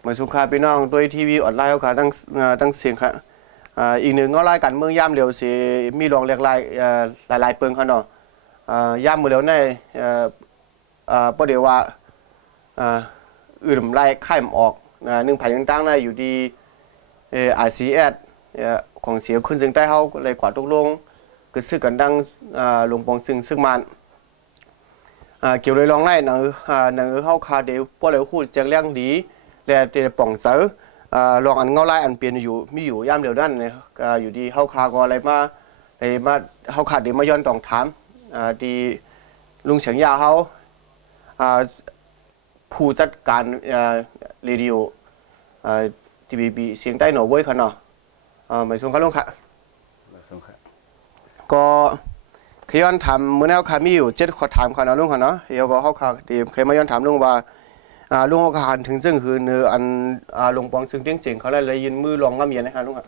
เหมือนสุขาพี่น้องด้วยทีวีออนไลน์เขาค่ะตั้งเสียงค่ะอีกหนึ่งก็รายการเมืองย่ำเร็วสิมีรองเรียกหลายเปิงเขาเนาะย่ำมือเร็วในประเดี๋ยวว่าอื่นไล่ค่ายออกหนึ่งแผ่นตั้งในอยู่ดีICS ของเสียขึ้นซึ่งใต้เขาเลยกว่าตกลงก็ซื้อกันดังลงปองซึ่งมันเกี่ยวเลยลองไล่หนังเขาคาเดียวพวกเราพูดแจ้งเรื่องดีแต่เดี๋ยวป่องเสือลองอันเงาไล่อันเปลี่ยนอยู่มีอยู่ย่ำเดียวนั่นเนี่ยอยู่ดีเขาคาก็อะไรมาเขาขาดเดี๋ยวมาย้อนตองถามดีลุงเฉียงยาเขาผู้จัดการเรดิโอทีวีเสียงใต้หนอเว้ยค่ะเนาะหมายถึงเขาลงค่ะก็เคยย้อนถามเมื่อแล้วค่ะมีอยู่7 ข้อถามค่ะเนาะลุงค่ะเนาะเดี๋ยวก็เขาค่ะเดี๋ยวเคยมาย้อนถามลุงว่าลุงเขาหันถึงซึ่งคือเนื้ออันลงปองซึ่งเตียงเสียงเขาเลยยืนมือลองน้ำเย็นนะครับลุงค่ะ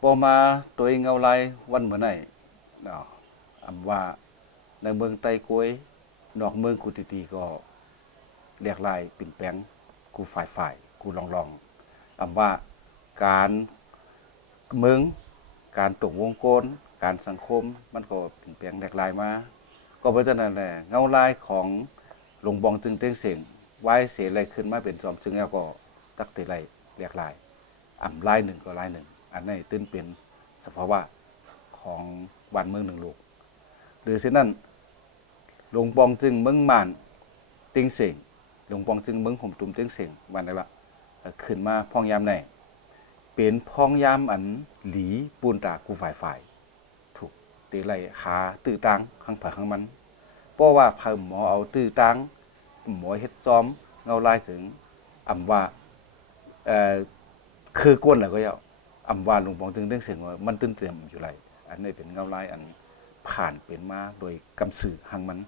พอมาตัวเงาลายวันเหมือนไหนเนาะอำว่าในเมืองไต้กวยนอกเมืองกุติตีก็เรียกลายปิ่นแปงกูฝ่ายกูลองอำว่าการเมืองการตกวงโกนการสังคมมันก็ปิ่นแปงเรียกลายมาก็เพราะฉะนั้นแหละเงาลายของหลวงบองจึงเต้งเสียงไว้เสียอะไรขึ้นมาเป็น2ซึ่งแล้วก็ตักติไรเรียกลายลายหนึ่งก็ลายหนึ่งอันนี้ตื้นเป็นสภาวะของบ้านเมืองหนึ่งลูกหรือเช่นนั้นหลวงปองจึงเมืองมานติ้งเสียงหลวงปองจึงเมืองห่มตุ่มติ้งเสียงวันไหนวะขึ้นมาพองยามไหนเป็นพองยามอันหลีปูนตากูฝ่ายถูกตีไรหาตื้อตังข้างผาข้างมันเพราะว่าพาหมอเอาตื้อตังหมอเฮ็ดซ้อมเงาลายถึงว่าคือกวนอะไรก็ยาวว่าหลวงปองจึงเรื่องเสียงว่ามันตื้นเตรียมอยู่ไรอันนี้เป็นเงาลายอันผ่านเป็นมาโดยกำสื่อหางมัน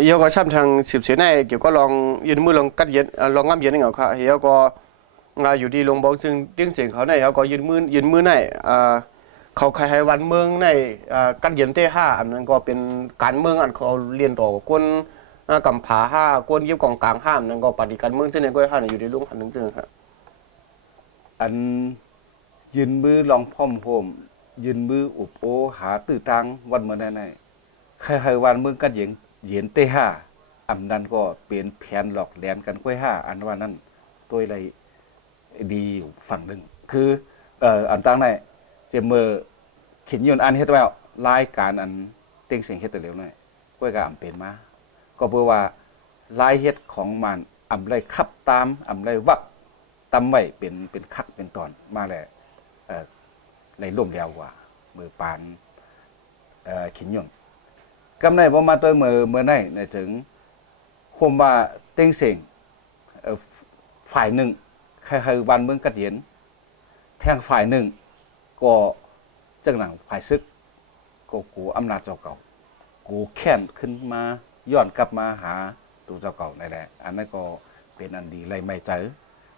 เฮียก็ช่ำทางสืบเสียในเกี่ยวก็ลองยืนมือลองกัดเย็นลองง้ำเย็นนี่เหรอค่ะเฮียก็อยู่ดีลงบอกซึ่งเรื่องเสียงเขาในเขาก็ยืนมือในเขาใครให้วันเมืองในกัดเย็นเต้5อันนั้นก็เป็นการเมืองอันเขาเรียนต่อคนกำผา5คนเย็บกองกลาง5นั่นก็ปฏิการเมืองเช่นนี้ก็5อยู่ดีลุงหันนึงซึ่งครับอันยืนมือลองพ่อมโฮมยืนมืออุบโอหาตื้อตังวันเมื่อไหนใครให้วันเมืองกัดเหยียนเต้5นั้นก็เป็นแผนหลอกแหลนกันก้อย5อันว่านั้นตัวอะไรดีอยู่ฝั่งหนึ่งคืออันตั้งในเจมเมอร์เขียนยนอันเฮ็ดแล้วรายการอันเต็งเสียงเฮ็ดแต่เร็วหน่อยก้อยก็เป็นมาก็เพื่อว่าลายเฮ็ดของมันไรขับตามไรวักตำไว้เป็นคักเป็นตอนมาแหละในร่มยาวกว่ามือปานเขียนยนกำในบ่มาตัวเมื่อไหนในถึงคมว่าเต็งเสียงฝ่ายหนึ่งใครๆวันเมืองกัดเย็นแทงฝ่ายหนึ่งก็จังหนังฝ่ายซึกก็กูอำนาจเจ้าเก่ากูแค้นขึ้นมาย้อนกลับมาหาตัวเจ้าเก่าในแหละอันนั้นก็เป็นอันดีไรไม่เจอ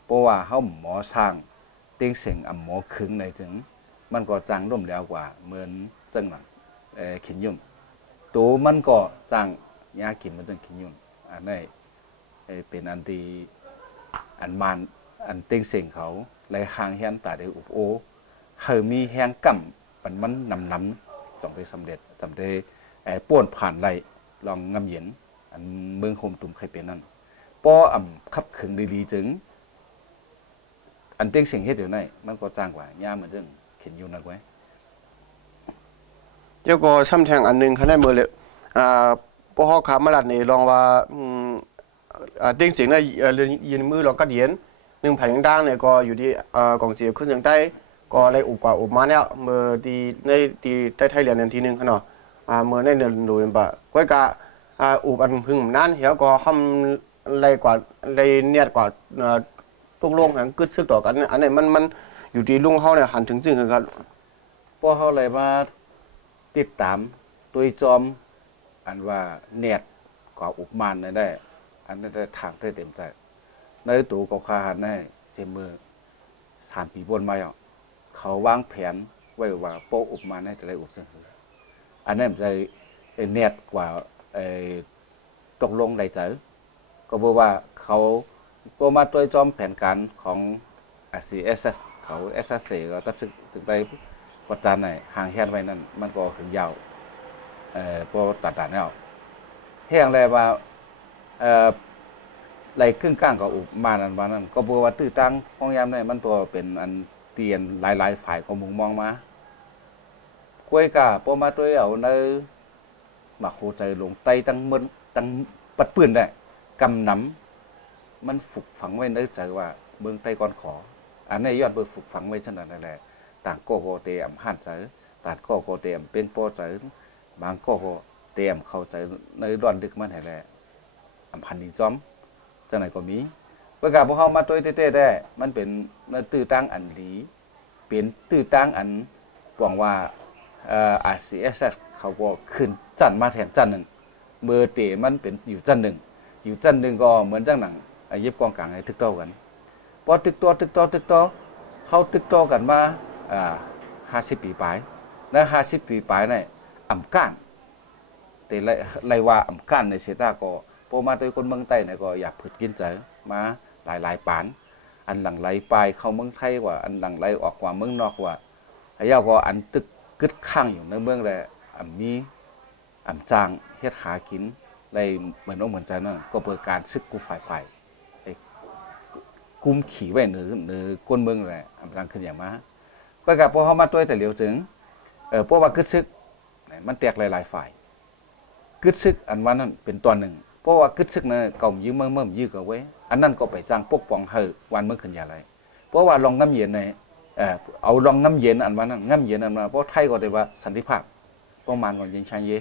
เพราะว่าเขาหมอสร้างเต็งเสียงหมอขึงในถึงมันก็จังร่มแล้วกว่าเหมือนจังหนังขินยุ่นตัวมันก็จังยากินมันจังขินยุ่นอันนี้เป็นอันดีอันมันอันเต็งเสียงเขาไรหางแฮนตาได้อุบโอเฮมีแหงกั่มปันมันนำจงได้สำเร็จจำได้ป้วนผ่านไรลองงำเย็นอันเมืองโฮมตุ่มเคยเป็นนั่นป้อขับขึงดีๆถึงอันเต็งเสียงเฮ็ดเดี๋ยวนี้มันก็จ้างกว่าย่าเหมือนเรื่องเขียนอยู่นั่นไว้เจ้าก็ช่ำแทงอันหนึ่งเขาได้มือเลยป้อเขาขามาลัดนี่ลองว่าเด้งเสียงได้ยืนมือลองกัดเย็นหนึ่งแผ่นดังเนี่ยก็อยู่ที่กองเสียขึ้นอย่างใต้ก็เลยอุบมาเนี่ยเมื่อดีได้ไทยเรียนทีนึงขนาดเมื่อในเดือนดูนบ่ก้อยกะอุบอันพึ่งนั่นเหี้ยก็ทำอะไรกว่าอะไรเนี่ยกว่าทุกโลกแห่งกึศซึกต่อกันอันนี้มันอยู่ที่ลุงเขาเนี่ยหันถึงซึ่งครับพอเขาเลยมาติดตามตัวจอมอันว่าเนียดกว่าอุบมานได้อันนั้นได้ทางได้เต็มใจในตัวกับคาหันได้เจมือ3 ปีบนมาเขาวางแผนไว้ว่าโป๊ะอุบมานให้จะได้อุบซึ่งอันนั้นจะเนียดกว่า ตกลงได้เจอก็บอกว่าเขาก็มาตัวจอมแผนการของ RCSS เขา SSC ก็ตัดสินถึงได้วัดจานไหนห่างแค่ไว้นั่นมันก็ถึงยาวพอตัดแล้วแห้งเลยว่าไหลครึ่งก้างก็อุบมานั่นว่านั่นก็บอกว่าตื้อตั้งห้องยามนี่มันตัวเป็นอันเตียนหลายๆฝ่ายของมุงมองมาคุยกะพอมาตัวเอาในมาโคใจลงไตตั้งมึนตั้งปัดปืนได้กำน้ำมันฝึกฝังไว้ในใจว่าเมืองไต้ก่อนขออันนี้ยอดเบิกฝึกฝังไว้ฉะนั้นนั่นแหละต่างก็โกเตมหันใจต่างก็โกเตมเป็นโปใจบางก็โกเตมเข้าใจในดอนดึกมันแหละอำพันธ์จอมจังไหนก็มีประกาศพวกเขามาตัวเต้ๆได้มันเป็นตื้อตั้งอันหลีเป็นตื้อตั้งอันหวังว่าRCSS เขาก็ขึ้นจันมาแทนจันหนึ่งเบอร์เตมันเป็นอยู่จันหนึ่งอยู่จันหนึ่งก็เหมือนจังหนังเย็บกองกลางให้ตึกโตกันพอตึกโตเขาตึกโตกันมา50 ปีปลายและ50 ปีปลายนี่อ่ำก้านแต่ไรว่าอ่ำก้านในเสตาก็พอมาตัวคนเมืองใต้เนี่ยก็อยากผึดกินใจมาหลายปานอันหลังไหลปลายเข้าเมืองไทยว่าอันหลังไหลออกกว่าเมืองนอกว่าไอ้ยาก็อันตึกกึดข้างอยู่ในเมืองแหละมีจางเฮ็ดหากินในเหมือนเหมือนใจนั่นก็เปิดการซึกกูฝ่ายไปไอ้กุมขี่ไว้เหนือก้นเมืองแหละจางขึ้นอย่างมาก็กับพอเขามาตัวแต่เหลียวถึงพวกว่ากึดซึกมันแตกหลายฝ่ายกึดซึกอันวันนั้นเป็นตัวหนึ่งเพราะว่ากึดซึกนั้นเก่ายืมเมื่อยื้อกันไว้อันนั้นก็ไปจ้างปกป้องให้วันเมื่อขึ้นอย่างไรเพราะว่าลองน้ำเย็นในเอาลองน้ำเย็นอันวันนั้นน้ำเย็นอันมาเพราะไทยก็ได้ว่าสันติภาพประมาณวันยิงชายเย่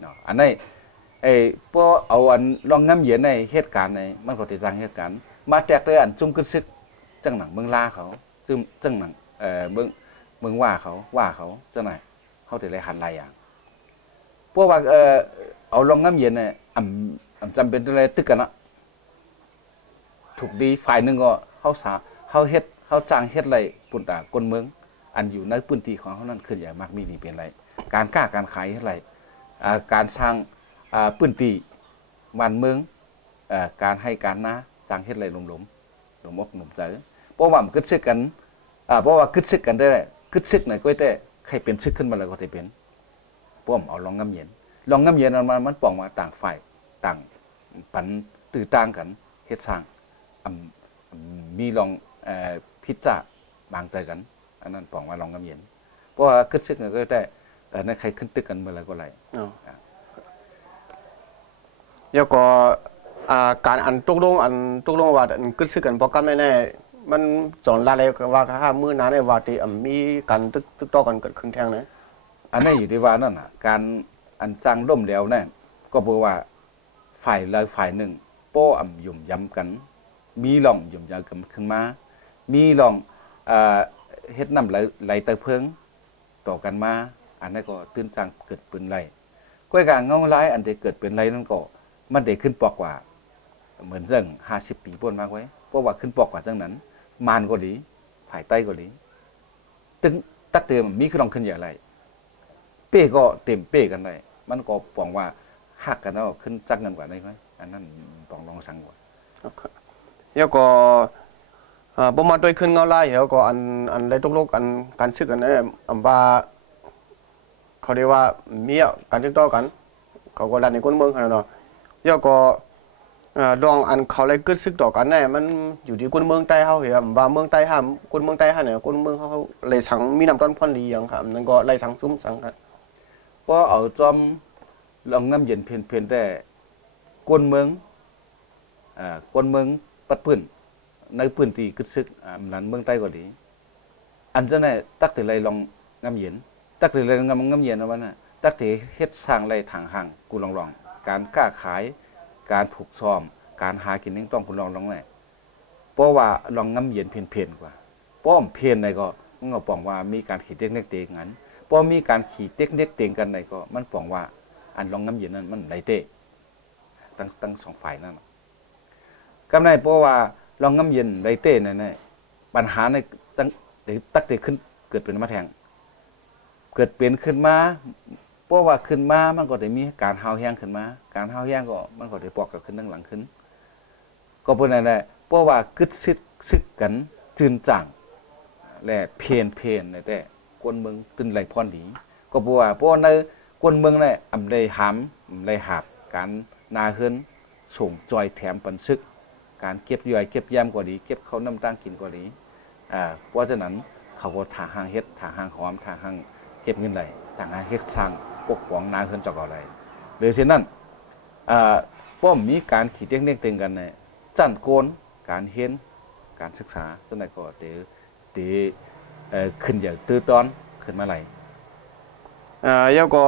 เนาะอันนี้พวกเอาอันลองน้ำเย็นในเหตุการณ์ในมันก็ติดตั้งเหตุการณ์มาแตกเลยอันจุ่มกึดซึกจังหนังเมืองลาเขาจังหนังเมืองว่าเขาจังไหนเขาติดเลยหันลายอย่างพวกว่าเอาลองน้ำเย็นเนี่ยจำเป็นอะไรตึกกันนะถูกดีฝ่ายหนึ่งก็เขาเฮ็ดเขาจ้างเฮ็ดอะไรปุ่นตากลเมืองอันอยู่ในพื้นที่ของเขานั่นขึ้นอย่างมากมีนี่เป็นไรการค้าการขายเฮ็ดอะไรการสร้างพื้นที่บ้านเมืองการให้การนะจ้างเฮ็ดอะไรหลมอกหนุ่มใจเพราะว่ามันกึดซึกกันเพราะว่ากึดซึกกันได้กึดซึกไหนก็ได้ใครเป็นซึกขึ้นมาแล้วก็ได้เป็นพวกเอาลองน้ำเย็นมันป้องมาต่างฝ่ายต่างปันตื่นต่างกันเฮ็ดสร้างมีลองพิจาบางใจกันอันนั้นป้องมาลองน้ำเย็นเพราะว่าขึ้นซึกก็ได้ในใครขึ้นตึกกันเมื่อไรก็ไรแล้วก็การอันตกลงว่าอันขึ้นซึกกันเพราะกันแน่ๆมันจอนลาเลยว่าค่ามื้อนั้นในว่าที่มีการตึกต่อกันเกิดขึ้นแทงนะอันนี้อยู่ที่ว่านั่นน่ะการอันจ้างล่มแล้วเนี่ยก็เพราะว่าฝ่ายใดฝ่ายหนึ่งโป้ยุ่มยำกันมีลองยุ่มยำกันขึ้นมามีลองเฮ็ดน้ำไหลเตยเพิงต่อกันมาอันนั้นก็ตื่นจังเกิดเป็นไรก้อยกางเงาร้ายอันเดเกิดเป็นไรนั่นก็มันเด็กขึ้นปอกกว่าเหมือนเรื่อง50 ปีพ้นมากไว้เพราะว่าขึ้นปอกกว่าจังนั้นมานก็ดีฝ่ายใต้ก็ดีตึงตักเติมมีขึ้นลองขึ้นอย่างไรเป้ก็เต็มเป้กันได้มันก็ปองว่าหักกันแล้วขึ้นจักเงินกว่าได้ไหมอันนั้นปองลองสั่งกว่าแล้วก็บ่มาด้วยขึ้นเงาไล่แล้วก็อันได้ตกลงกันการซึกกันเนี่ยว่าเขาเรียกว่ามีการติดต่อกันเขาก็ดันในคนเมืองขนาดนั้นแล้วก็ลองอันเขาเลยกึดซึกต่อกันเนี่ยมันอยู่ที่คนเมืองใต้เขาเหรอว่าเมืองใต้ห้ามคนเมืองใต้ห้ามเนี่ยคนเมืองเขาเลยสั่งมีน้ำต้นพ่นดีอย่างครับนั่นก็เลยสั่งซุ้มสั่งครับเพราะเอาจอมลองน้ำเย็นเพียนได้คนเมืองปัดพื้นในพื้นที่กึดซึกนั้นเมืองใต้ก็ดีอันจะเนี่ยตักแต่ไรลองน้ำเย็นตักแต่ไรน้ำเย็นนะวันน่ะตักแต่เฮ็ดสร้างไรทางห่างกูลองการค้าขายการผูกซ้อมการหากินต้องกูลองเนี่ยเพราะว่าลองน้ำเย็นเพียนกว่าป้อมเพียนในก็มันก็ป้องว่ามีการขี่เต็กเตงงั้นพอมีการขี่เต็กเตงกันในก็มันป้องว่าอันลองน้ำเย็นนั้นมันไหลเตะตั้งสองฝ่ายนั่นก็ได้เพราะว่าลองน้ำเย็นไหลเตะนั่นปัญหาในตักเตะขึ้นเกิดเป็นมาแทงเกิดเป็นขึ้นมาเพราะ ราะว่าขึ้นมามันก็ได้มีการหาวแห้งขึ้นมาการหาวแห้งก็มันก็ได้ปอกกับขึ้นทั้งหลังขึ้นก็เป็นอะไรเพราะว่ากึดซึกกันจืนจังและเพนในแต่กวนเมืองตึนไหลพรดีก็เพราะในกวนเมืองเนี่ยอำได้หามได้หาบการนาเฮือนส่งจอยแถมปันซึกการเก็บย่อยเก็บแยมก็ดีเก็บเขาน้ำตั้งกินก็ดีเพราะฉะนั้นเขาก็ถาหางเฮ็ดถาหางหอมถาหางเก็บเงินไหลถาหางเฮ็ดสร้างปกป้องนาเฮือนจากอะไรโดยเช่นนั้นป้อมมีการขีดเต้งตึงกันในจันโกนการเห็นการศึกษาจนไหนก็เดี๋ยวขึ้นอย่างตื้อตอนขึ้นมาไหลแล้วก็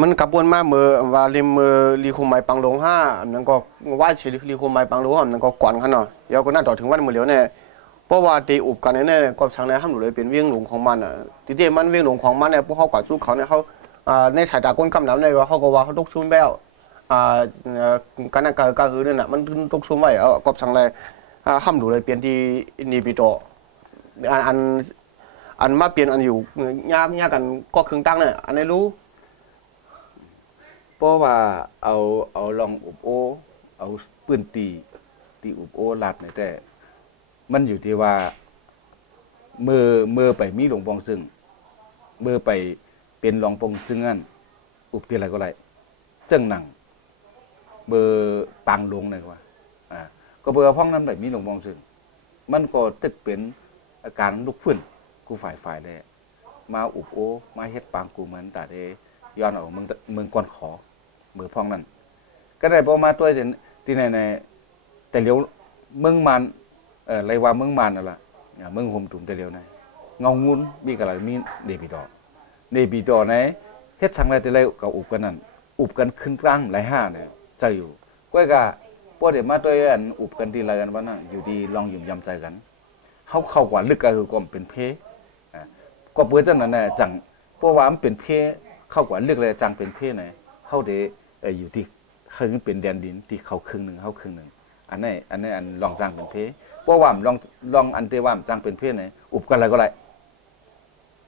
มันกระบวนมาเมื่อว่าเรียมเมื่อรีคุมไม้ปังลงห้านั่นก็ว่าเฉลี่ยรีคุมไม้ปังลงนั่นก็กวนขันเนาะแล้วก็น่าต่อถึงวันเมื่อเหลียวเนี่ยเพราะว่าตีอุบกันเนี่ยก็ทางในห้ามหลุดเลยเป็นเวียงหลงของมันทีเดียมันเวียงหลงของมันเนี่ยพวกเขากวาดสู้เขาเนี่ยเขาในสายตาก้นคำน้ำเนี่ยเขาก็ว่าเขาตกซุ่มแบ้วการนั่งการหือเนี่ยมันตกซุ่มไว้ก็ทางในห้ามหลุดเลยเปลี่ยนที่นีบิโตอันมาเปลี่ยนอันอยู่ยากกันก็ครึ่งตั้งเนี่ยอันนี้รู้เพราะว่าเอาลองอุบโอเอาปืนตีอุบโอลัดเนี่ยแต่มันอยู่ที่ว่าเมื่อไปมีหลวงปองซึ่งเมื่อไปเป็นหลวงปองซึ่งนั่นอุบที่อะไรก็ไรจังหนังเมื่อปังลงเลยว่าก็เบอร์พ้องนั้นแบบมีหลวงปองซึ่งมันก็ตึกเป็นอาการลุกขึ้นกูฝ่ายได้มาอุบโอมาเฮ็ดปางกูเหมือนแต่เดย้อนออกเมืองก่อนขอเมื่อพ้องนั้นก็ได้พอมาตัวที่ในแต่เลี้ยวเมืองมันไรว่าเมืองมันนั่นล่ะเมืองโฮมตุ่มแต่เดียวนะเงางุ้นมีกะไรมีเดบิดอไหนเฮ็ดสังไรแต่ไรก็อุบกันนั่นอุบกันขึ้นกลางหลายห้าเนี่ยใจอยู่ก้อยกะพวกเดี๋ยวมาตัวอันอุบกันทีไรกันว่านั่นอยู่ดีลองยุ่มยำใจกันเข้ากว่าลึกก็คือก็เป็นเพก็เปิดจังนั้นน่ะจังเพราะว่ามันเป็นเพเข้ากว่าลึกเลยจังเป็นเพไหนเข้าเดอยู่ที่ครึ่งเป็นแดนดินที่เขาครึ่งนึงเขาครึ่งนึงอันนี้อันลองจังเป็นเพเพราะว่าลองอันเตว่าจังเป็นเพไหนอุบกันอะไรก็ไร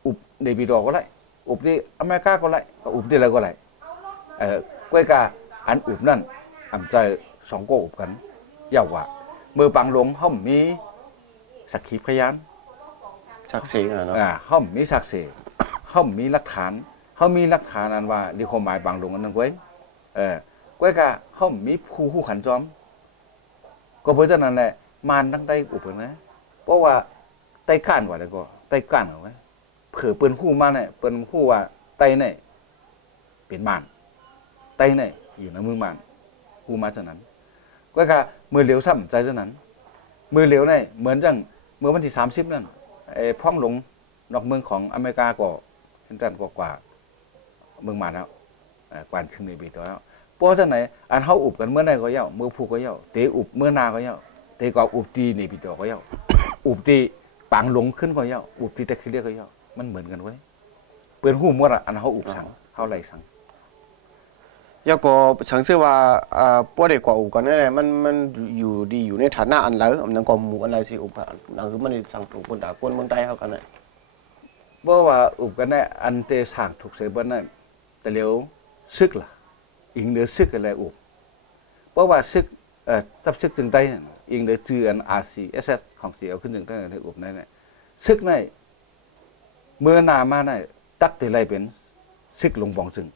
อุบเดบิดอก็ไรอุบที่อเมริกาก็ไรอุบที่อะไรก็ไรก้อยกาอันอุบนั่นอำใจสองก็อุบกันยาวว่าเมื่อปังหลวงห้อมมีสักขีพยานศักดิ์ศรีเนาะห้อมมีศักดิ์ศรีห้อมมีหลักฐานเขามีหลักฐานอันว่าดีความหมายบางหลวงอันนั้นไว้ก้อยกาห้อมมีผู้ขันจอมก็เพราะฉะนั้นแหละมารทั้งได้อุปนะเพราะว่าไต้ก้านกว่าแล้วก็ไต้ก้านเอาไว้เผื่อเปิ้นคู่มาเนี่ยเปิ้นคู่ว่าไต้เนี่ยเป็นมารไต้เนี่ยอยู่ในมือมารคู่มาฉะนั้นก้อยกามือเหลียวซ้ำใจฉะนั้นมือเหลียวเนี่ยเหมือนจังเมื่อวันที่30นั่นพ่องหลงนอกเมืองของอเมริกาก็เห็นกันกว่าเมืองมารแล้วกว่าขึ้นในปีตัวแล้วเพราะฉะนั้นอันเขาอุบกันเมื่อไหร่ก็เย่าเมื่อผูกก็เย่าเตะอุบเมื่อนาก็เย่าเตะก็อุบตีในปีตัวก็เย่าอุบตีปังหลงขึ้นก็เย่าอุบตีตะคิเรียก็เย่ามันเหมือนกันไว้เปื่อนหูมั่วอันเขาอุบสังเขาไหลสังแล้วก็ฉันเชื่อว่าพวกเด็กกว่าอุบกันนี่แหละมันอยู่ดีอยู่ในฐานะอันแล้วมันก็หมู่อะไรสิอุบกันนั่นคือมันสั่งถูกคนด่าคนเมืองใต้เขากันเลยเพราะว่าอุบกันเนี่ยอันเตสั่งถูกเสียบ้านนั่นแต่เลี้ยวซึกล่ะอิงเดือซึกอะไรอุบเพราะว่าซึกทับซึกจึงได้อิงเดือจืออันRCSSของเสียเอาขึ้นถึงตั้งแต่อุบนั่นแหละซึกในเมื่อนามาในตักแต่ไรเป็นซึกลงบองซึ่ง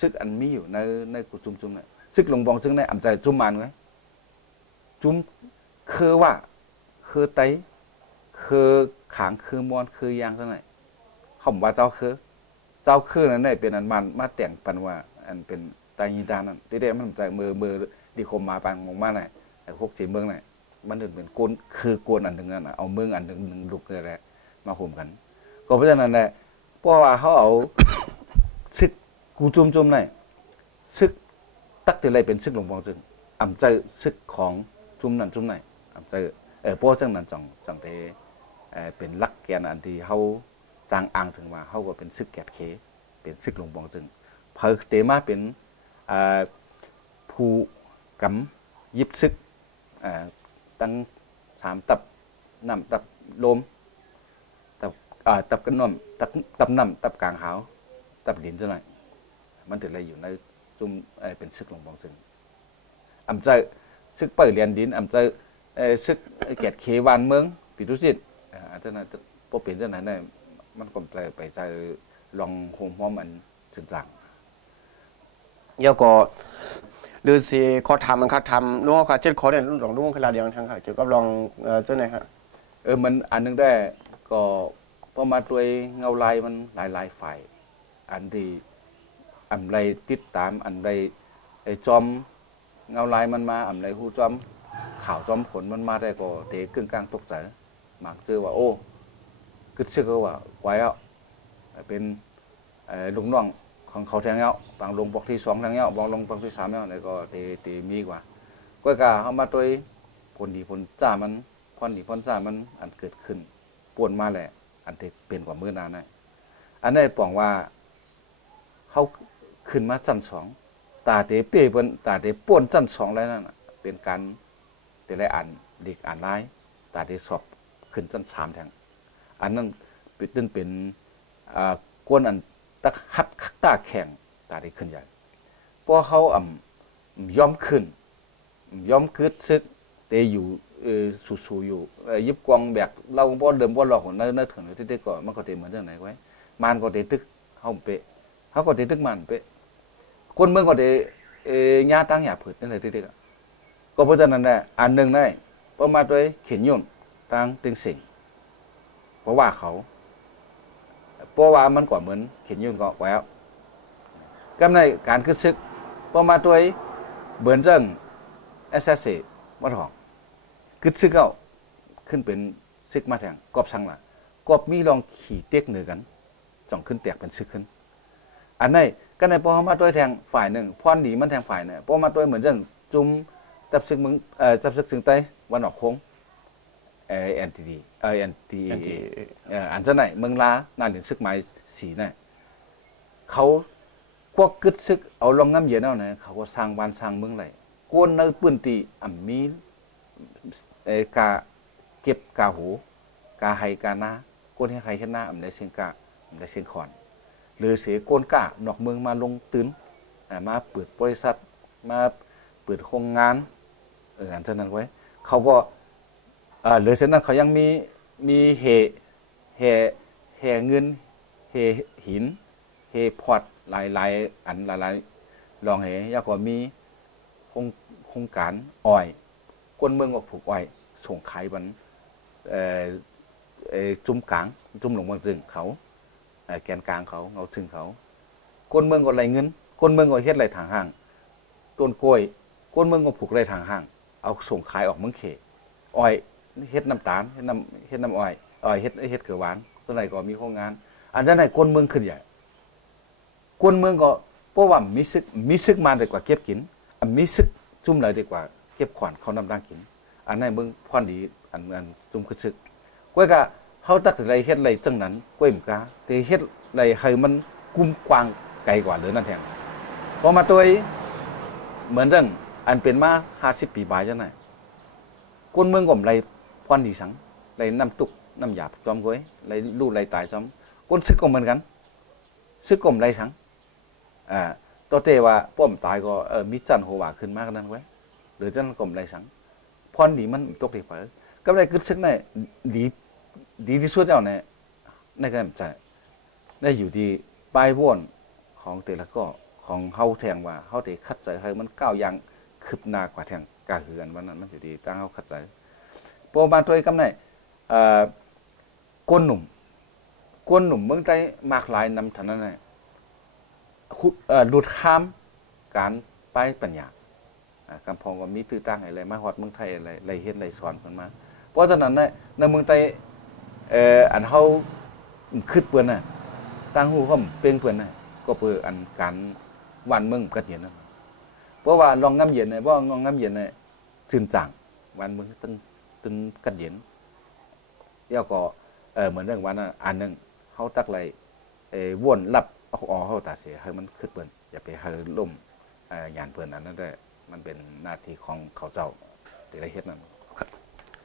ซึกอันมีอยู่ในกุจุมเนี่ยซึกลงบองซึ่งในอ่ำใจจุ่มมันไว้จุ่มคือว่าคือไตคือขางคือมอนคือยางเท่าไหร่เขาบอกว่าเจ้าคือนั่นเป็นอันมันมาแต่งปันว่าอันเป็นตายีดานั่นที่ได้มันใจมือดีคมมาปังงมาไหนไอ้พวกจีเมืองไหนมันเป็นโกนคือโกนอันหนึ่งนั่นเอาเมืองอันหนึ่งลุกเลยแหละมาข่มกันก็เพราะฉะนั้นแหละเพราะว่าเขาเอาซึกกูจุ่มไหนซึกตักที่ไรเป็นซึกหลวงปองจึงอ่ำใจซึกของจุ่มนั่นจุ่มไหนอ่ำใจเพราะจังนั้นจังเทเป็นลักแกนอันที่เขาจางอ่างถึงว่าเขาก็เป็นซึกแกดเคเป็นซึกหลวงปองจึงเพิ่งเตมาเป็นผู้กำยิบซึกตั้ง3ตับน้ำตับลมตับกันน้ำตับน้ำตับกลางหาว ตับดินซะหน่อยมันถึงอะไรอยู่ในจุ่มเป็นซึกหลงบองซึ่งอำใจซึกเปิดเรียนดินอำใจซึกแกดเควานเมืองปิตุสิทธิ์อันนั้นพอเป็นเจ้าไหนเนี่ยมันก็ไปใจลองโฮมห้อมอันจึงจังแล้วก็หรือสิขอถามมันครับทำลุงค่ะ7ข้อเนี่ยลองลุงขนาดเดียวทั้งค่ะเกี่ยวกับลองเจ้าไหนฮะมันอันนึงได้ก็พอมาด้วยเงาลายมันหลายฝ่ายอันที่อันใดติดตามอันใดจอมเงาลายมันมาอันใดหูจอมข่าวจอมผลมันมาได้ก็เตะกึ่งกลางตกใจมักเจอว่าโอ้กึศชื่อว่าไว้แล้วเป็นลุงน้องของเขาแทงแล้วบางลงบอกที่2แทงแล้วบางลงบอกที่3แล้วเนี่ยก็เตมีกว่าก็กะเข้ามาด้วยผลดีผลจ้ามันพรดีพรจ้ามันอันเกิดขึ้นป่วนมาแหละอันที่เป็นกว่ามื้อนานนะอันนี้ปองว่าเขาขึ้นมาชั้น2ตาเตเป้เปิ้นตาเตป่วนชั้น2แล้วนั่นเป็นการแต่ได้อ่านเด็กอ่านหลายตาเตสอบขึ้นชั้น3แทงอันนั้นเป็นกวนอันตักฮัดตาแข็งตาเตขึ้นใหญ่เพราะเขายอมขึ้นยอมกึดซึกเตอยู่สู่อยู่ยิบกวางแบกเราบ่เดิมบ่หลอกของเนื้อถึงที่ก่อนมันก็เตเหมือนจังไหนไว้มันก็เตตึกเฮาเปะเฮาก็เตตึกมันเปะคนเมืองก็เตญาตั้งหยาผืดนั่นเลยที่ก็เพราะฉะนั้นแหละอันนึงได้ประมาณด้วยเขียนยุ่นตั้งตึงสิ่งเพราะว่าเขาเพราะว่ามันก่อนเหมือนเขียนยุ่นก็แววกำในการคึดซึกประมาณด้วยเบิ่นเรื่องSSC วัดหองกึดซึกเอาขึ้นเป็นซึกมาแทงกอบสังละกอบมีลองขี่เต็กเหนือกันจ่องขึ้นแตกเป็นซึกขึ้นอันนี้ก็ในพอมาตัวแทงฝ่ายหนึ่งพรดีมันแทงฝ่ายเนี่ยพอมาตัวเหมือนเรื่องจุ่มจับซึกมึงจับซึกถึงใต้วันออกโค้งNTD NTD อันจะไหนเมืองลาน่าถึงซึกไม้สีเนี่ยเขาพวกกึดซึกเอาลองน้ำเย็นเอาเนี่ยเขาก็สร้างบ้านสร้างเมืองไรกวนในปืนตีมีกาเก็บกาหูกาไฮกาหน้ากวนให้ใครเห็นหน้าได้เสียงกาได้เสียงขอนหรือเสียกวนกะนอกเมืองมาลงตื้นมาเปิดบริษัทมาเปิดโครงงานอันเช่นนั้นไว้เขาก็หรือเช่นนั้นเขายังมีเหเงินเหหินเหพอดหลายอันหลายลองเหยาก็มีโครงการอ้อยคนเมืองก็ผูกอ้อยส่งขายบันจุ่มกลางจุ่มหลงบางซึ่งเขาแกนกลางเขาเงาซึ่งเขาคนเมืองก็ไหลเงินคนเมืองก็เฮ็ดไหลทางห้างต้นกล้วยคนเมืองก็ผูกไหลทางห้างเอาส่งขายออกเมืองเขอ้อยเฮ็ดน้ำตาลเฮ็ดน้ำอ้อยเฮ็ดเกลือหวานตัวไหนก็มีโครงงานอันนั้นไหนคนเมืองขึ้นใหญ่คนเมืองก็เพราะว่ามีซึกมาดีกว่าเก็บกินมีซึกจุ่มเลยดีกว่าเก็บขวัญเขานำดังกินอันนั้นเมืองพรดีอันจุ่มคือซึกกล้วยกะเขาตัดอะไรเฮ็ดอะไรจังนั้นกล้วยมกาแต่เฮ็ดอะไรให้มันกุ้มกว้างไกลกว่าเหลือนั่นแทงพอมาตัวเหมือนเรื่องอันเป็นมา50 ปีบายจังไหนคนเมืองก็ไรพรดีสังไรน้ำตุกน้ำหยาบจอมก้อยไรลู่ไรตายจอมคนซึกก็เหมือนกันซึกก็ไรสังตัวเตว่าป้อมตายก็มีจันหัวว่าขึ้นมากนั่นไว้หรือจันกลมไรสังพรดีมันตกเด็กไปก็ไรกึศซึกเนี่ยดีที่สุดแล้วเนี่ยในการใจได้อยู่ที่ปลายว่นของแต่ละก็ของเฮาแทงว่าเฮาเตะคัดใจให้มันก้าวยังคืบหน้ากว่าแทงกาเหือนวันนั้นมันอยู่ดีตั้งเฮาคัดใจโปรมาตัวกำไหนก้นหนุ่มเมืองใจมากหลายนำฐานะเนี่ยหลุดข้ามการไปปัญญากำพองก็มีตื้อตั้งอะไรมาฮอดเมืองไทยอะไรเฮ็ดอะไรสอนกันมาเพราะฉะนั้นในเมืองไทยอันเฮาคิดเปิ้นน่ะตั้งหูเฮาเป้งเปิ้นน่ะก็เพื่ออันการวันเมืองกัดเย็นนั่นเพราะว่าลองน้ำเย็นน่ะบ่ลองน้ำเย็นน่ะชื่นจังวันเมืองตึงกัดเย็นแล้วก็เหมือนเรื่องวันนั้นอันนึงเฮาตักไหลวนรับเอาเฮาตาเสียให้มันคิดเปิ้นอย่าไปให้ล่มยานเปิ้นอันนั้นได้มันเป็นหน้าที่ของเขาเจ้าที่ได้เฮ็ดนั่น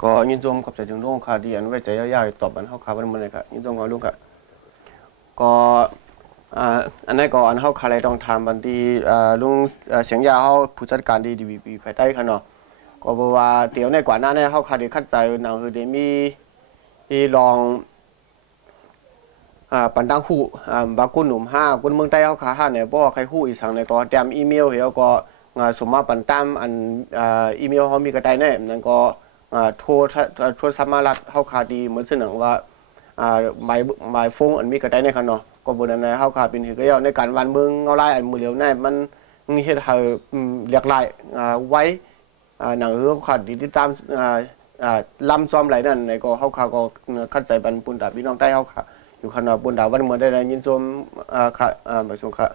ก็ยินชมขอบใจถึงลุงค่ะที่อันไว้ใจยาวๆตอบอันเฮาค่ะวันมื้อนี้ค่ะยินชมขอลุงค่ะก็ อันนั้นก็อันเฮาคาเลยต้องทำบันทีลุงเสียงยาเฮาผู้จัดการดีวีพีภายใต้คั่นเนาะก็บอกว่าเดี๋ยวในกว่านั้นเนี่ยเฮาคาได้คัดใจหนังคือได้มีลองปันดังฮู้บากุนหนุ่ม5กุนเมืองใต้เฮาขา5เนี่ยบ่ใครฮู้อีสังเนี่ยก็แต้มอีเมลเฮาก็สมมาปันตามอันอีเมลเฮามีกระไดเนี่ยนั่นก็โทรศัพท์มาลัดเฮาคาดีเหมือนซึ่งหนังว่าหมายฟงอันมีกระไดในคั่นเนาะก็บ่นั้นเฮาคาเป็นเฮือในการวันเมืองเงาลายอันมื้อเหลียวในมันเฮ็ดให้เรียกหลายไว้หนังเฮาคาติดตามลำซ้อมหลายนั่นก็เฮาคาก็คัดใจบรรปุนตาพี่น้องใต้เฮาคาอยู่ขนาดบนดาววันเมื่อได้ยินชมค่ะหมายถึงค่ะ